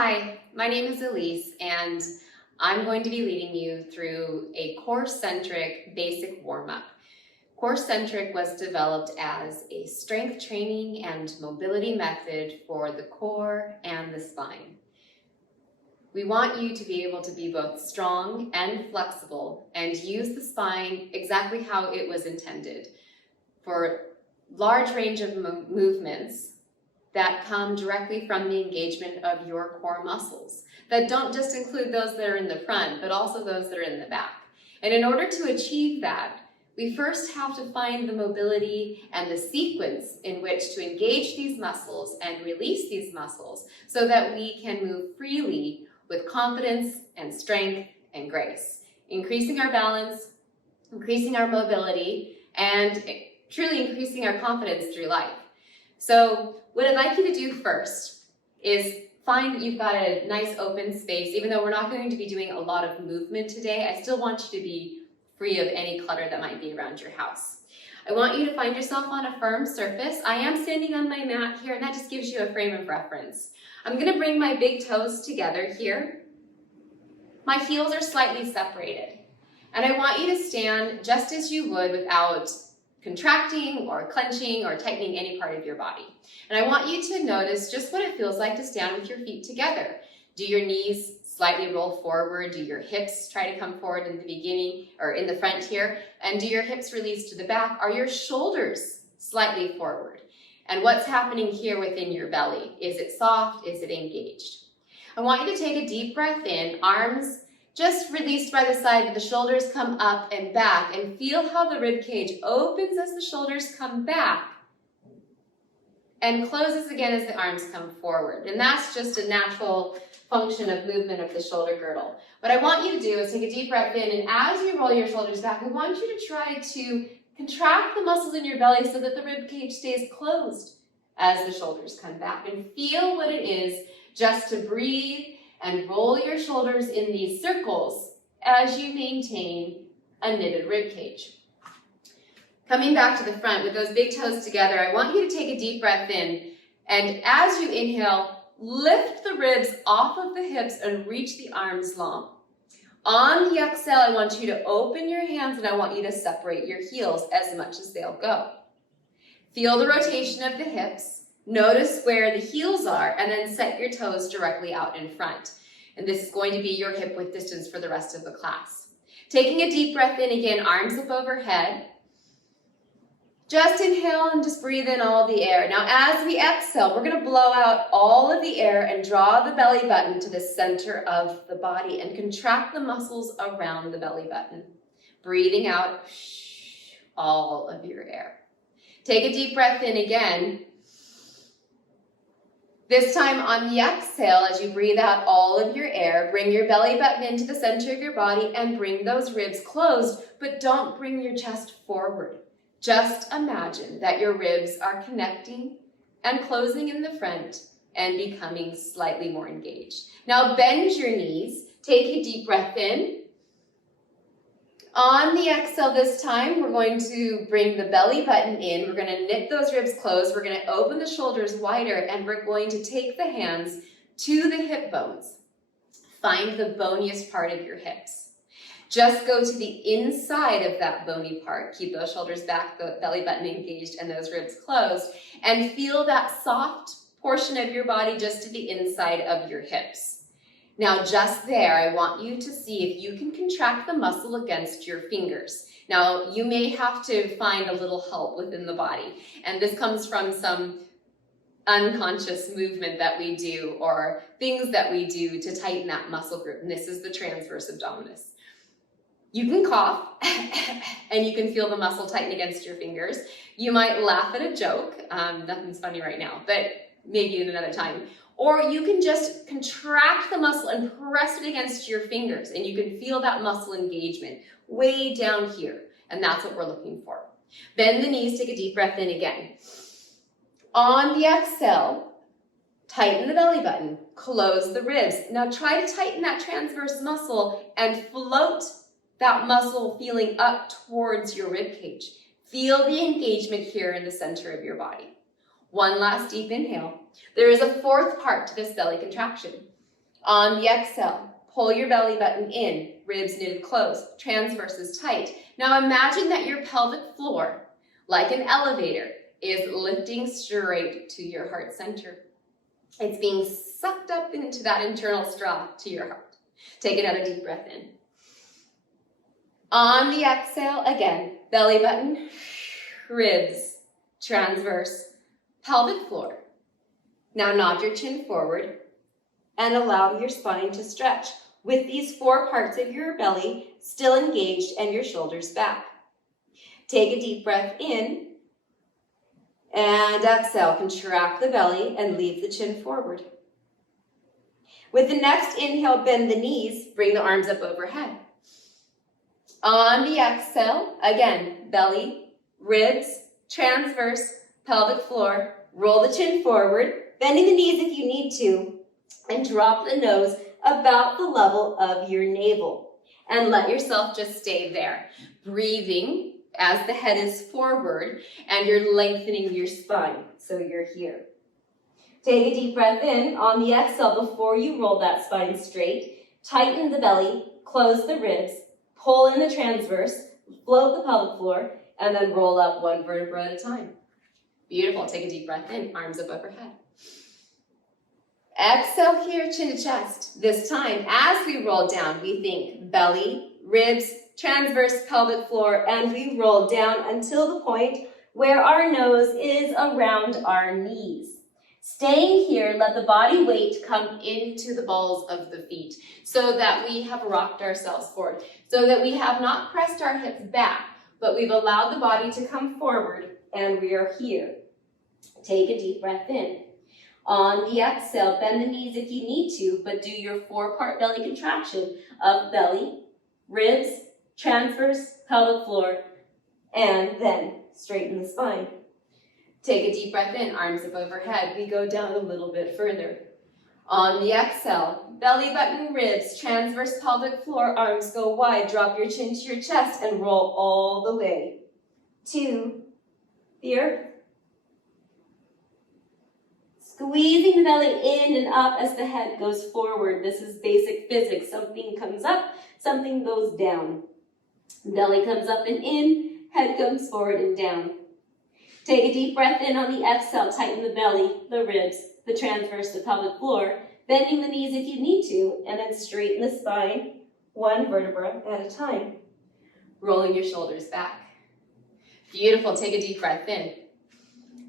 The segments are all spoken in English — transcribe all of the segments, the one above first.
Hi, my name is Elise, and I'm going to be leading you through a Core-Centric basic warm-up. Core-Centric was developed as a strength training and mobility method for the core and the spine. We want you to be able to be both strong and flexible and use the spine exactly how it was intended for large range of movements that come directly from the engagement of your core muscles, that don't just include those that are in the front, but also those that are in the back. And in order to achieve that, we first have to find the mobility and the sequence in which to engage these muscles and release these muscles so that we can move freely with confidence and strength and grace, increasing our balance, increasing our mobility, and truly increasing our confidence through life. So what I'd like you to do first is find that you've got a nice open space. Even though we're not going to be doing a lot of movement today, I still want you to be free of any clutter that might be around your house. I want you to find yourself on a firm surface. I am standing on my mat here, and that just gives you a frame of reference. I'm going to bring my big toes together here. My heels are slightly separated. And I want you to stand just as you would without contracting or clenching or tightening any part of your body. And I want you to notice just what it feels like to stand with your feet together. Do your knees slightly roll forward? Do your hips try to come forward in the beginning or in the front here? And do your hips release to the back? Are your shoulders slightly forward? And what's happening here within your belly? Is it soft? Is it engaged? I want you to take a deep breath in, arms just released by the side, the shoulders come up and back, and feel how the rib cage opens as the shoulders come back and closes again as the arms come forward. And that's just a natural function of movement of the shoulder girdle. What I want you to do is take a deep breath in, and as you roll your shoulders back, I want you to try to contract the muscles in your belly so that the rib cage stays closed as the shoulders come back, and feel what it is just to breathe and roll your shoulders in these circles as you maintain a knitted rib cage. Coming back to the front with those big toes together, I want you to take a deep breath in, and as you inhale, lift the ribs off of the hips and reach the arms long. On the exhale, I want you to open your hands and I want you to separate your heels as much as they'll go. Feel the rotation of the hips. Notice where the heels are, and then set your toes directly out in front. And this is going to be your hip width distance for the rest of the class. Taking a deep breath in again, arms up overhead. Just inhale and just breathe in all the air. Now as we exhale, we're going to blow out all of the air and draw the belly button to the center of the body and contract the muscles around the belly button. Breathing out all of your air. Take a deep breath in again. This time on the exhale, as you breathe out all of your air, bring your belly button into the center of your body and bring those ribs closed, but don't bring your chest forward. Just imagine that your ribs are connecting and closing in the front and becoming slightly more engaged. Now bend your knees, take a deep breath in. On the exhale this time, we're going to bring the belly button in. We're going to knit those ribs closed. We're going to open the shoulders wider, and we're going to take the hands to the hip bones. Find the boniest part of your hips. Just go to the inside of that bony part. Keep those shoulders back, the belly button engaged, and those ribs closed. And feel that soft portion of your body just to the inside of your hips. Now just there, I want you to see if you can contract the muscle against your fingers. Now you may have to find a little help within the body, and this comes from some unconscious movement that we do or things that we do to tighten that muscle group, and this is the transverse abdominis. You can cough and you can feel the muscle tighten against your fingers. You might laugh at a joke, nothing's funny right now, but maybe in another time. Or you can just contract the muscle and press it against your fingers, and you can feel that muscle engagement way down here, and that's what we're looking for. Bend the knees, take a deep breath in again. On the exhale, tighten the belly button, close the ribs. Now try to tighten that transverse muscle and float that muscle feeling up towards your rib cage. Feel the engagement here in the center of your body. One last deep inhale. There is a fourth part to this belly contraction. On the exhale, pull your belly button in, ribs knitted close, transverses tight. Now imagine that your pelvic floor, like an elevator, is lifting straight to your heart center. It's being sucked up into that internal straw to your heart. Take another deep breath in. On the exhale, again, belly button, ribs, transverse, pelvic floor. Now nod your chin forward and allow your spine to stretch with these 4 parts of your belly still engaged and your shoulders back. Take a deep breath in and exhale, contract the belly and leave the chin forward. With the next inhale, bend the knees, bring the arms up overhead. On the exhale, again, belly, ribs, transverse, pelvic floor, roll the chin forward, bending the knees if you need to, and drop the nose about the level of your navel. And let yourself just stay there, breathing as the head is forward and you're lengthening your spine, so you're here. Take a deep breath in. On the exhale, before you roll that spine straight, tighten the belly, close the ribs, pull in the transverse, float the pelvic floor, and then roll up 1 vertebra at a time. Beautiful. Take a deep breath in, arms up overhead. Exhale here, chin to chest. This time, as we roll down, we think belly, ribs, transverse pelvic floor, and we roll down until the point where our nose is around our knees. Staying here, let the body weight come into the balls of the feet so that we have rocked ourselves forward, so that we have not pressed our hips back, but we've allowed the body to come forward and we are here. Take a deep breath in. On the exhale, bend the knees if you need to, but do your 4-part belly contraction of belly, ribs, transverse, pelvic floor, and then straighten the spine. Take a deep breath in, arms up overhead. We go down a little bit further. On the exhale, belly button, ribs, transverse pelvic floor, arms go wide. Drop your chin to your chest and roll all the way to the earth. Squeezing the belly in and up as the head goes forward. This is basic physics. Something comes up, something goes down. Belly comes up and in, head comes forward and down. Take a deep breath in. On the exhale, tighten the belly, the ribs, the transverse, the pelvic floor, bending the knees if you need to, and then straighten the spine 1 vertebra at a time. Rolling your shoulders back. Beautiful. Take a deep breath in.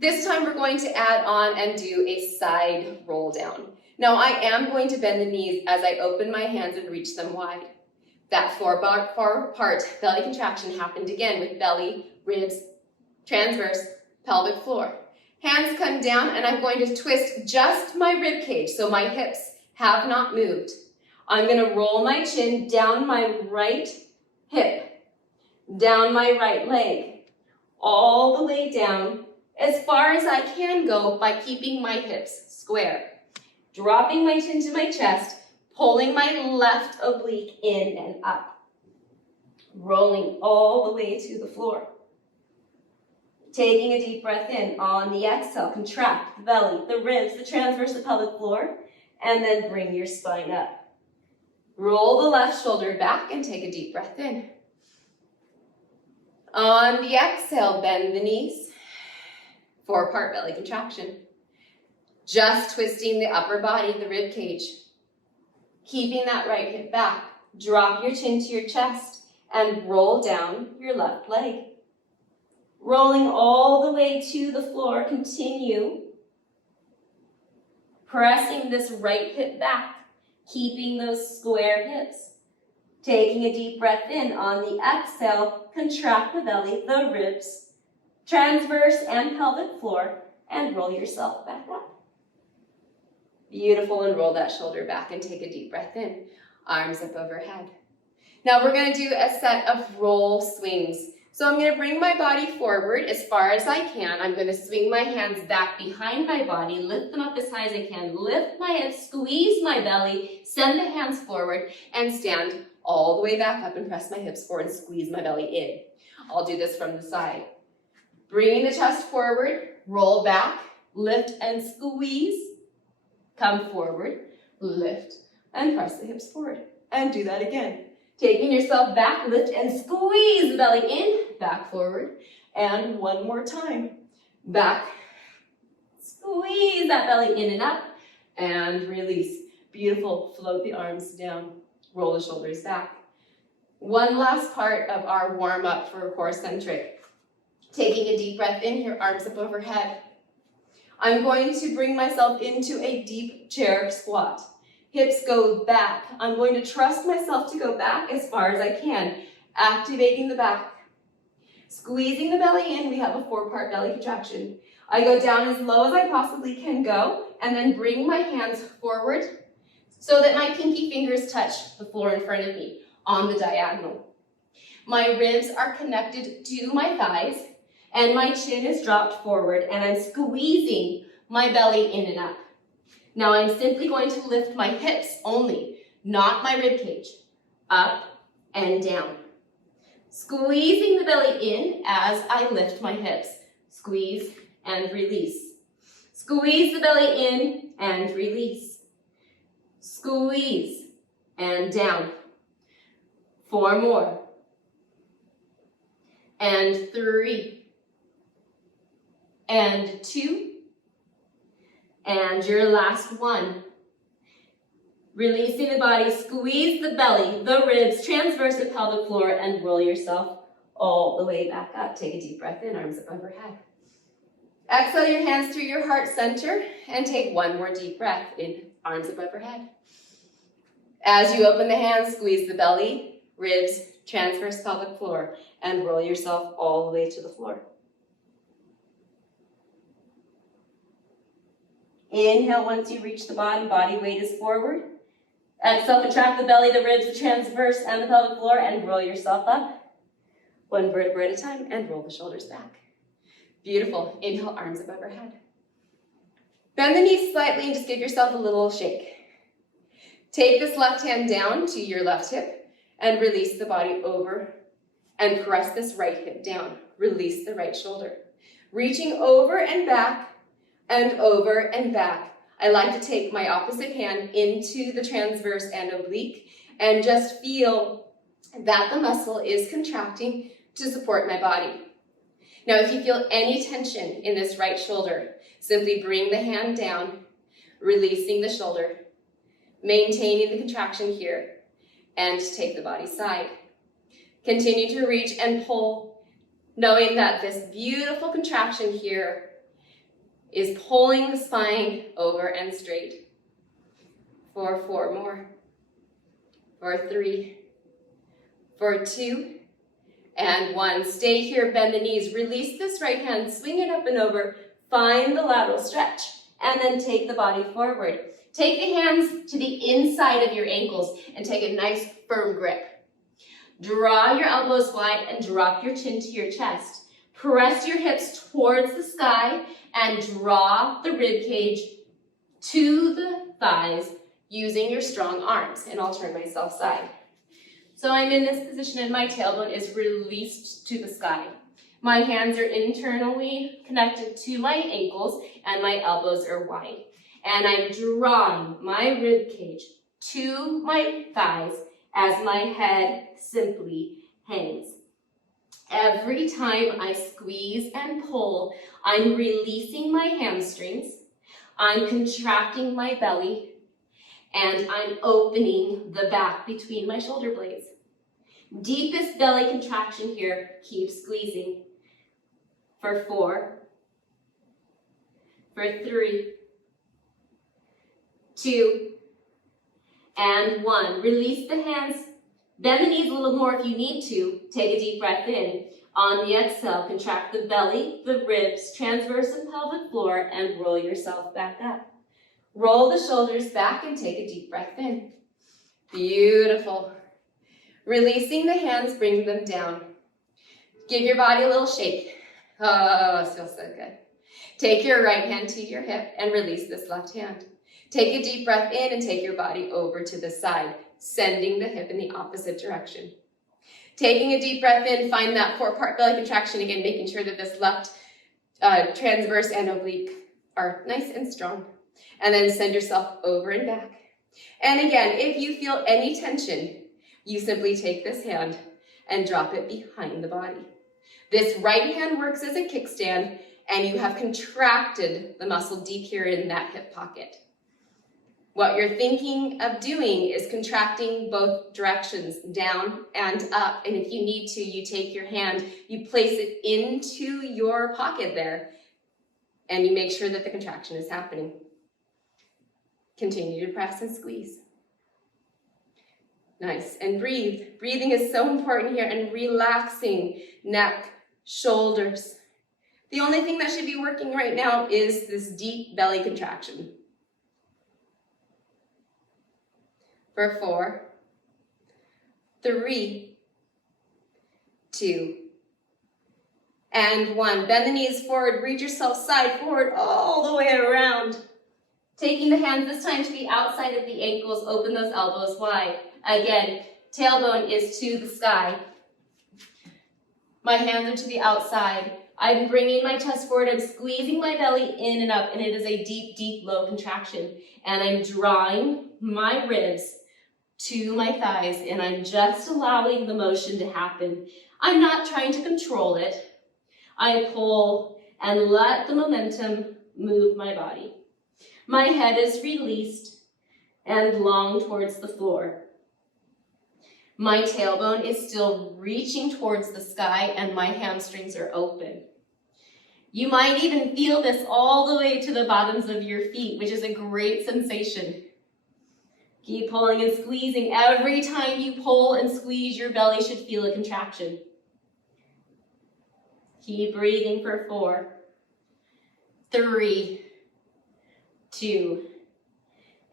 This time we're going to add on and do a side roll down. Now I am going to bend the knees as I open my hands and reach them wide. That 4-part belly contraction happened again with belly, ribs, transverse, pelvic floor. Hands come down and I'm going to twist just my rib cage so my hips have not moved. I'm going to roll my chin down my right hip, down my right leg, all the way down as far as I can go by keeping my hips square. Dropping my chin to my chest, pulling my left oblique in and up. Rolling all the way to the floor. Taking a deep breath in. On the exhale, contract the belly, the ribs, the transverse, the pelvic floor, and then bring your spine up. Roll the left shoulder back and take a deep breath in. On the exhale, bend the knees. 4-part belly contraction. Just twisting the upper body, the rib cage. Keeping that right hip back. Drop your chin to your chest and roll down your left leg. Rolling all the way to the floor, continue. Pressing this right hip back, keeping those square hips. Taking a deep breath in. On the exhale, contract the belly, the ribs, transverse and pelvic floor, and roll yourself back up. Beautiful, and roll that shoulder back and take a deep breath in. Arms up overhead. Now we're going to do a set of roll swings. So I'm going to bring my body forward as far as I can. I'm going to swing my hands back behind my body, lift them up as high as I can, lift my head, squeeze my belly, send the hands forward, and stand all the way back up and press my hips forward and squeeze my belly in. I'll do this from the side. Bringing the chest forward, roll back, lift and squeeze, come forward, lift, and press the hips forward. And do that again. Taking yourself back, lift and squeeze the belly in, back forward. And one more time. Back, squeeze that belly in and up, and release. Beautiful, float the arms down, roll the shoulders back. One last part of our warm-up for core-centric. Taking a deep breath in here, arms up overhead. I'm going to bring myself into a deep chair squat. Hips go back. I'm going to trust myself to go back as far as I can, activating the back. Squeezing the belly in, we have a 4-part belly contraction. I go down as low as I possibly can go, and then bring my hands forward so that my pinky fingers touch the floor in front of me on the diagonal. My ribs are connected to my thighs, and my chin is dropped forward, and I'm squeezing my belly in and up. Now I'm simply going to lift my hips only, not my rib cage, up and down. Squeezing the belly in as I lift my hips. Squeeze and release. Squeeze the belly in and release. Squeeze and down. 4 more. And 3. And 2. And your last one. Releasing the body, squeeze the belly, the ribs, transverse the pelvic floor, and roll yourself all the way back up. Take a deep breath in, arms up overhead. Exhale your hands through your heart center, and take one more deep breath in, arms up overhead. As you open the hands, squeeze the belly, ribs, transverse pelvic floor, and roll yourself all the way to the floor. Inhale once you reach the body weight is forward. Exhale, contract the belly, the ribs, the transverse, and the pelvic floor, and roll yourself up. 1 vertebra at a time, and roll the shoulders back. Beautiful. Inhale, arms up overhead. Bend the knees slightly and just give yourself a little shake. Take this left hand down to your left hip and release the body over, and press this right hip down. Release the right shoulder. Reaching over and back and over and back. I like to take my opposite hand into the transverse and oblique and just feel that the muscle is contracting to support my body. Now, if you feel any tension in this right shoulder, simply bring the hand down, releasing the shoulder, maintaining the contraction here, and take the body side. Continue to reach and pull, knowing that this beautiful contraction here is pulling the spine over and straight. For 4 more. For 3. For 2. And 1. Stay here, bend the knees. Release this right hand, swing it up and over. Find the lateral stretch, and then take the body forward. Take the hands to the inside of your ankles and take a nice firm grip. Draw your elbows wide and drop your chin to your chest. Press your hips towards the sky and draw the rib cage to the thighs using your strong arms. And I'll turn myself side. So I'm in this position and my tailbone is released to the sky. My hands are internally connected to my ankles and my elbows are wide. And I'm drawing my rib cage to my thighs as my head simply hangs. Every time I squeeze and pull, I'm releasing my hamstrings, I'm contracting my belly, and I'm opening the back between my shoulder blades. Deepest belly contraction here, keep squeezing. For 4, for 3, 2, and 1. Release the hands. Bend the knees a little more if you need to. Take a deep breath in. On the exhale, contract the belly, the ribs, transverse and pelvic floor, and roll yourself back up. Roll the shoulders back and take a deep breath in. Beautiful. Releasing the hands, bring them down. Give your body a little shake. Oh, it feels so good. Take your right hand to your hip and release this left hand. Take a deep breath in and take your body over to the side, sending the hip in the opposite direction. Taking a deep breath in, find that 4-part belly contraction again, making sure that this left transverse and oblique are nice and strong. And then send yourself over and back. And again, if you feel any tension, you simply take this hand and drop it behind the body. This right hand works as a kickstand, and you have contracted the muscle deep here in that hip pocket. What you're thinking of doing is contracting both directions, down and up. And if you need to, you take your hand, you place it into your pocket there, and you make sure that the contraction is happening. Continue to press and squeeze. Nice, and breathe. Breathing is so important here, and relaxing neck, shoulders. The only thing that should be working right now is this deep belly contraction. For 4, 3, 2, and 1. Bend the knees forward, reach yourself side forward all the way around. Taking the hands this time to the outside of the ankles, open those elbows wide. Again, tailbone is to the sky. My hands are to the outside. I'm bringing my chest forward, I'm squeezing my belly in and up, and it is a deep, deep, low contraction. And I'm drawing my ribs to my thighs, and I'm just allowing the motion to happen. I'm not trying to control it. I pull and let the momentum move my body. My head is released and long towards the floor. My tailbone is still reaching towards the sky, and my hamstrings are open. You might even feel this all the way to the bottoms of your feet, which is a great sensation. Keep pulling and squeezing. Every time you pull and squeeze, your belly should feel a contraction. Keep breathing for 4, 3, 2,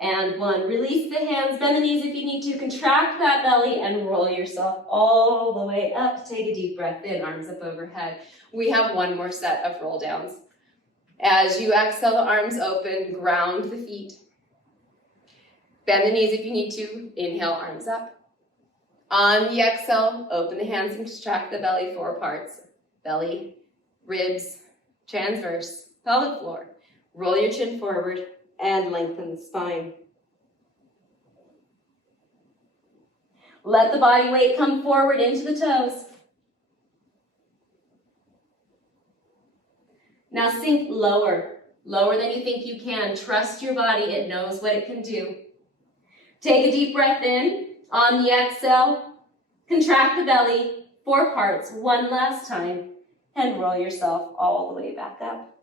and 1. Release the hands, bend the knees if you need to. Contract that belly and roll yourself all the way up. Take a deep breath in, arms up overhead. We have one more set of roll downs. As you exhale, the arms open, ground the feet. Bend the knees if you need to. Inhale, arms up. On the exhale, open the hands and contract the belly 4 parts. Belly, ribs, transverse, pelvic floor. Roll your chin forward and lengthen the spine. Let the body weight come forward into the toes. Now sink lower, lower than you think you can. Trust your body, it knows what it can do. Take a deep breath in. On the exhale, contract the belly 4 parts, one last time, and roll yourself all the way back up.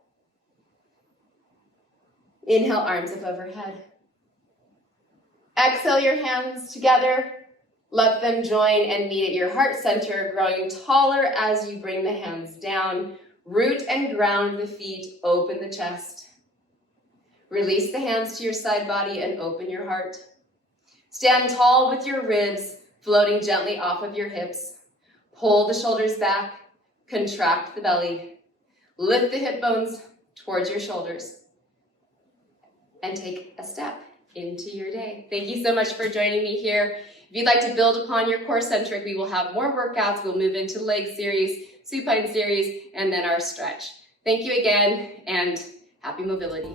Inhale, arms up overhead. Exhale your hands together. Let them join and meet at your heart center, growing taller as you bring the hands down. Root and ground the feet, open the chest. Release the hands to your side body and open your heart. Stand tall with your ribs floating gently off of your hips. Pull the shoulders back, contract the belly. Lift the hip bones towards your shoulders. And take a step into your day. Thank you so much for joining me here. If you'd like to build upon your core-centric, we will have more workouts. We'll move into leg series, supine series, and then our stretch. Thank you again, and happy mobility.